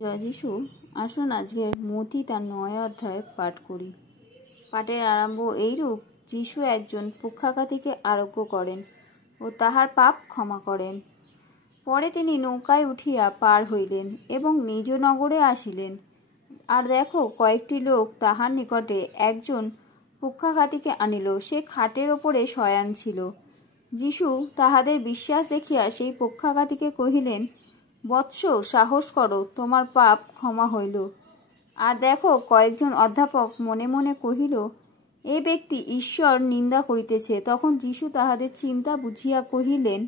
জয় যিশু। আসুন আজকে মথি তার ৯ অধ্যায় পাঠ করি। পাঠের আরম্ভ এইরূপ: যিশু একজন পক্ষাঘাতীকে আরোগ্য করেন ও তাহার পাপ ক্ষমা করেন। পরে তিনি নৌকায় উঠিয়া পার হইলেন এবং নিজ নগরে আসিলেন। আর দেখো, কয়েকটি লোক তাহার নিকটে একজন পক্ষাঘাতীকে আনিল, সে খাটের ওপরে শয়ান ছিল। যিশু তাহাদের বিশ্বাস দেখিয়া সেই পক্ষাঘাতীকে কহিলেন, বৎস, সাহস করো, তোমার পাপ ক্ষমা হইল। আর দেখো, কয়েকজন অধ্যাপক মনে মনে কহিল, এই ব্যক্তি ঈশ্বর নিন্দা করিতেছে। তখন যিশু তাহাদের চিন্তা বুঝিয়া কহিলেন,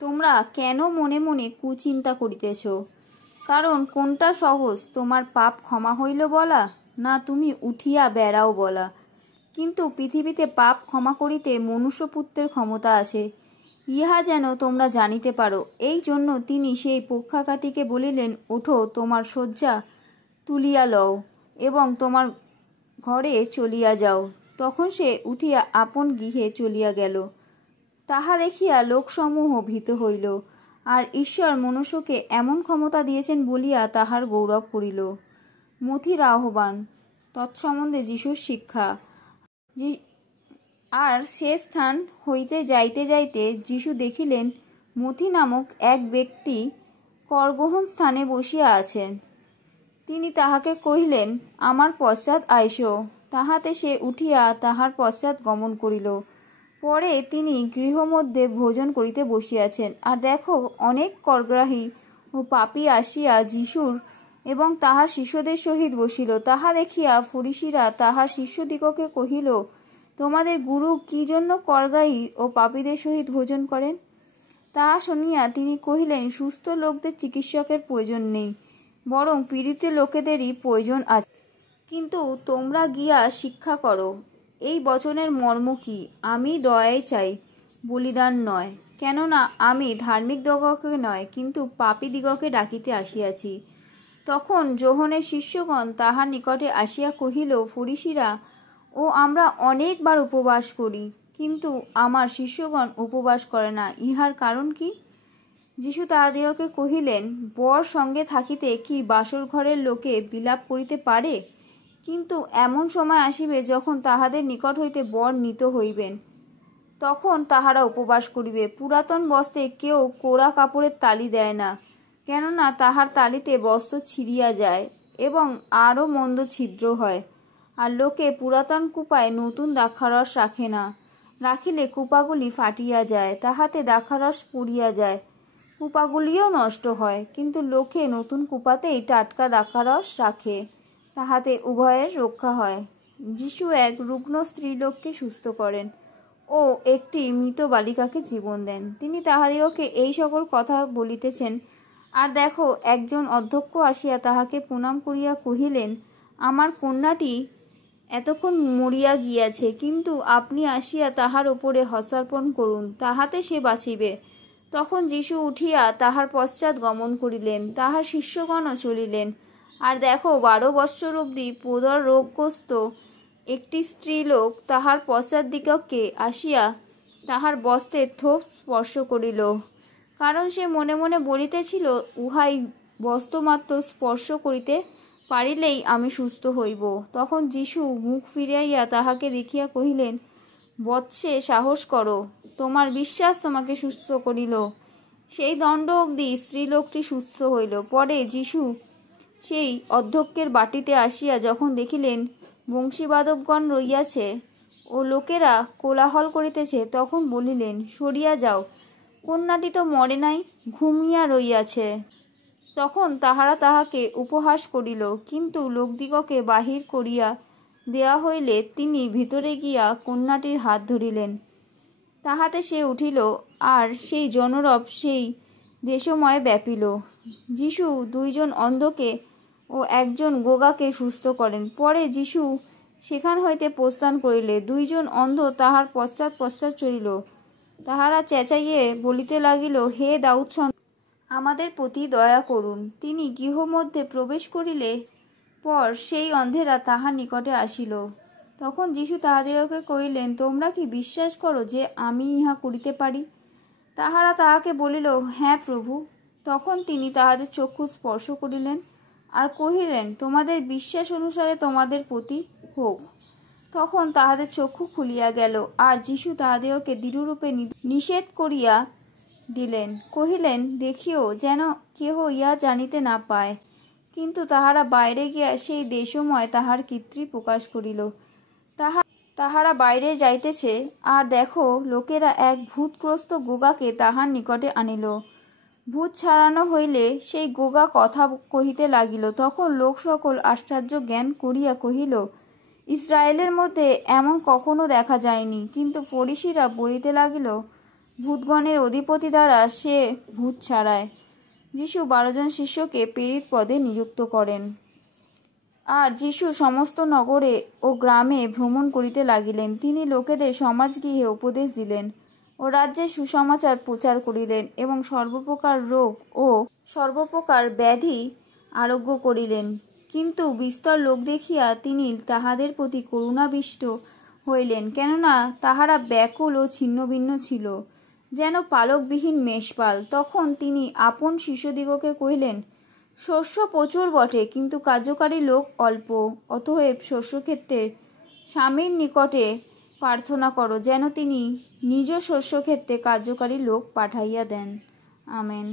তোমরা কেন মনে মনে কুচিন্তা করিতেছ? কারণ কোনটা সহজ, তোমার পাপ ক্ষমা হইল বলা, না তুমি উঠিয়া বেড়াও বলা? কিন্তু পৃথিবীতে পাপ ক্ষমা করিতে মনুষ্যপুত্রের ক্ষমতা আছে, ইহা যেন তোমরা জানিতে পারো। এই জন্য তিনি সেই পক্ষাঘাতীকে বলিলেন, ওঠো, তোমার শয্যা তুলিয়া লও এবং তোমার ঘরে চলিয়া যাও। তখন সে উঠিয়া আপন গৃহে চলিয়া গেল। তাহা দেখিয়া লোকসমূহ ভীত হইল, আর ঈশ্বর মনুষ্যকে এমন ক্ষমতা দিয়েছেন বলিয়া তাহার গৌরব করিল। মথির আহ্বান তৎসম্বন্ধে যিশুর শিক্ষা। আর সে স্থান হইতে যাইতে যাইতে যিশু দেখিলেন, মথি নামক এক ব্যক্তি করগ্রহণ স্থানে বসিয়া আছেন। তিনি তাহাকে কহিলেন, আমার পশ্চাৎ আইস। তাহাতে সে উঠিয়া তাহার পশ্চাৎ গমন করিল। পরে তিনি গৃহমধ্যে ভোজন করিতে বসিয়াছেন। আর দেখো, অনেক করগ্রাহী ও পাপী আসিয়া যিশুর এবং তাহার শিষ্যদের সহিত বসিল। তাহা দেখিয়া ফরিসীরা তাহার শিষ্যদিগকে কহিল, তোমাদের গুরু কি জন্য করগ্রাহী ও পাপীদের সহিত ভোজন করেন? তাহা শুনিয়া তিনি কহিলেন, সুস্থ লোকদের চিকিৎসকের প্রয়োজন নেই, বরং পীড়িত লোকেদেরই প্রয়োজন আছে। কিন্তু তোমরা গিয়া শিক্ষা করো, এই বচনের মর্ম কি? আমি দয়াই চাই, বলিদান নয়। কেননা আমি ধার্মিকদিগকে নয়, কিন্তু পাপীদিগকে ডাকিতে আসিয়াছি। তখন যোহনের শিষ্যগণ তাহার নিকটে আসিয়া কহিল, ফরিসীরা ও আমরা অনেকবার উপবাস করি, কিন্তু আমার শিষ্যগণ উপবাস করে না, ইহার কারণ কি? যিশু তাহাদিগকে কহিলেন, বর সঙ্গে থাকিতে কি বাসর ঘরের লোকে বিলাপ করিতে পারে? কিন্তু এমন সময় আসিবে, যখন তাহাদের নিকট হইতে বর নিত হইবেন, তখন তাহারা উপবাস করিবে। পুরাতন বস্ত্রে কেউ কোরা কাপড়ের তালি দেয় না, কেননা তাহার তালিতে বস্ত্র ছিঁড়িয়া যায় এবং আরও মন্দ ছিদ্র হয়। আর লোকে পুরাতন কুপায় নতুন দ্রাক্ষারস রাখে না, রাখিলে কুপাগুলি ফাটিয়া যায়, তাহাতে দ্রাক্ষারস পড়িয়া যায়, কুপাগুলিও নষ্ট হয়। কিন্তু লোকে নতুন কুপাতেই টাটকা দ্রাক্ষারস রাখে, তাহাতে উভয়ের রক্ষা হয়। যিশু এক রুগ্ন স্ত্রীলোককে সুস্থ করেন ও একটি মৃত বালিকাকে জীবন দেন। তিনি তাহাদিগকে এই সকল কথা বলিতেছেন। আর দেখো, একজন অধ্যক্ষ আসিয়া তাহাকে প্রণাম করিয়া কহিলেন, আমার কন্যাটি এতক্ষণ মরিয়া গিয়াছে, কিন্তু আপনি আসিয়া তাহার উপরে হস্তার্পণ করুন, তাহাতে সে বাঁচিবে। তখন যিশু উঠিয়া তাহার পশ্চাৎ গমন করিলেন, তাহার শিষ্যগণও চলিলেন। আর দেখো, 12 বৎসর অবধি প্রদর রোগগ্রস্ত একটি স্ত্রীলোক তাহার পশ্চাৎদিগকে আসিয়া তাহার বস্ত্রের থোপ স্পর্শ করিল, কারণ সে মনে মনে বলিতেছিল, উহাই বস্ত্রমাত্র স্পর্শ করিতে পারিলেই আমি সুস্থ হইব। তখন যিশু মুখ ফিরাইয়া তাহাকে দেখিয়া কহিলেন, বৎসে, সাহস করো, তোমার বিশ্বাস তোমাকে সুস্থ করিল। সেই দণ্ড অবধি স্ত্রীলোকটি সুস্থ হইল। পরে যিশু সেই অধ্যক্ষের বাটিতে আসিয়া যখন দেখিলেন বংশীবাদকগণ রহিয়াছে ও লোকেরা কোলাহল করিতেছে, তখন বলিলেন, সরিয়া যাও, কন্যাটি তো মরে নাই, ঘুমিয়া রহিয়াছে। তখন তাহারা তাহাকে উপহাস করিল। কিন্তু লোকদিগকে বাহির করিয়া দেওয়া হইলে তিনি ভিতরে গিয়া কন্যাটির হাত ধরিলেন, তাহাতে সে উঠিল, আর সেই জনরব সেই দেশময় ব্যাপিল। যিশু 2 জন অন্ধকে ও একজন গোগাকে সুস্থ করেন। পরে যিশু সেখান হইতে প্রস্থান করিলে 2 জন অন্ধ তাহার পশ্চাৎ পশ্চাৎ চলিল। তাহারা চেঁচাইয়া বলিতে লাগিল, হে দাউদ সন্তান, আমাদের প্রতি দয়া করুন। তিনি গৃহমধ্যে প্রবেশ করিলে পর সেই অন্ধেরা তাহার নিকটে আসিল। তখন যিশু তাহাদিগকে কহিলেন, তোমরা কি বিশ্বাস করো যে আমি ইহা করিতে পারি? তাহারা তাহাকে বলিল, হ্যাঁ প্রভু। তখন তিনি তাহাদের চক্ষু স্পর্শ করিলেন আর কহিলেন, তোমাদের বিশ্বাস অনুসারে তোমাদের প্রতি হোক। তখন তাহাদের চক্ষু খুলিয়া গেল, আর যীশু তাহাদিগকে দৃঢ়রূপে নিষেধ করিয়া দিলেন, কহিলেন, দেখিও যেন কেহ ইহা জানিতে না পায়। কিন্তু তাহারা বাইরে গিয়া সেই দেশময় তাহার কীর্তি প্রকাশ করিল। তাহারা বাইরে যাইতেছে, আর দেখো, লোকেরা এক ভূতগ্রস্ত গোগাকে তাহার নিকটে আনিল। ভূত ছাড়ানো হইলে সেই গোগা কথা কহিতে লাগিল। তখন লোক সকল আশ্চর্য জ্ঞান করিয়া কহিল, ইসরায়েলের মধ্যে এমন কখনো দেখা যায়নি। কিন্তু ফরিসীরা বলিতে লাগিল, ভূতগণের অধিপতি দ্বারা সে ভূত ছাড়ায়। যীশু 12 জন শিষ্যকে প্রেরিত পদে নিযুক্ত করেন। আর যীশু সমস্ত নগরে ও গ্রামে ভ্রমণ করিতে লাগিলেন। তিনি লোকেদের সমাজগৃহে উপদেশ দিলেন ও রাজ্যের সুসমাচার প্রচার করিলেন এবং সর্বপ্রকার রোগ ও সর্বপ্রকার ব্যাধি আরোগ্য করিলেন। কিন্তু বিস্তর লোক দেখিয়া তিনি তাহাদের প্রতি করুণাবিষ্ট হইলেন, কেননা তাহারা ব্যাকুল ও ছিন্নভিন্ন ছিল, যেন পালকবিহীন মেষপাল। তখন তিনি আপন শিষ্যদিগকে কহিলেন, শস্য প্রচুর বটে, কিন্তু কার্যকারী লোক অল্প। অতএব শস্যক্ষেত্রে স্বামীর নিকটে প্রার্থনা করো, যেন তিনি নিজ শস্যক্ষেত্রে কার্যকারী লোক পাঠাইয়া দেন। আমেন।